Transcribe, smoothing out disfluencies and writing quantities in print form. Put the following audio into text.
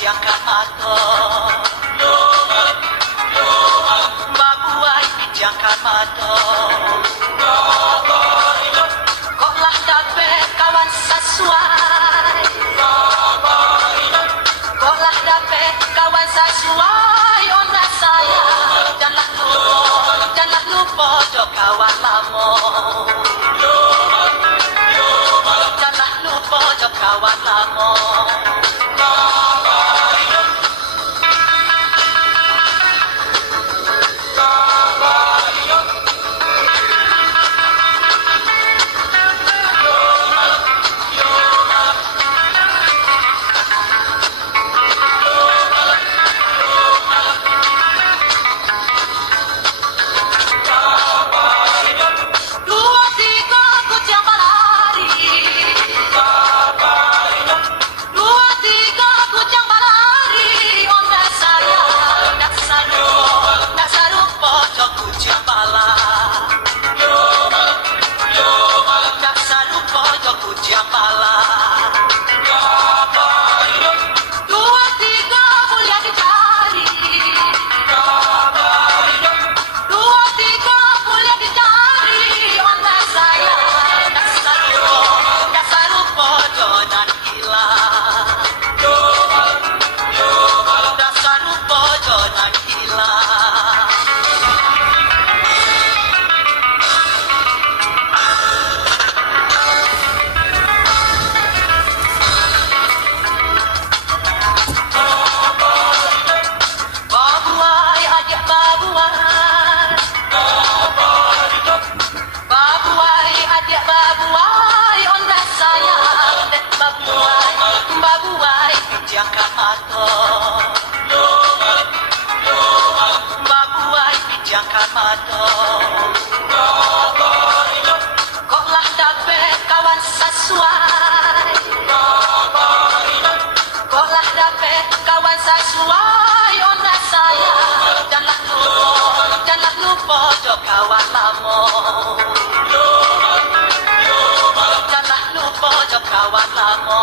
pijangkan mata, babuai pijangkan mata. Koklah dapat kawan sesuai, koklah dapat kawan sesuai. Onda saya janganlah lupa do kawan lama, janganlah lupa do kawan lama. Pijangkan mata, babuai pijangkan mata. Koklah dapat kawan sesuai, koklah dapat kawan sesuai. Onda saya janganlah lupa do kawan lama, janganlah lupa do kawan lama.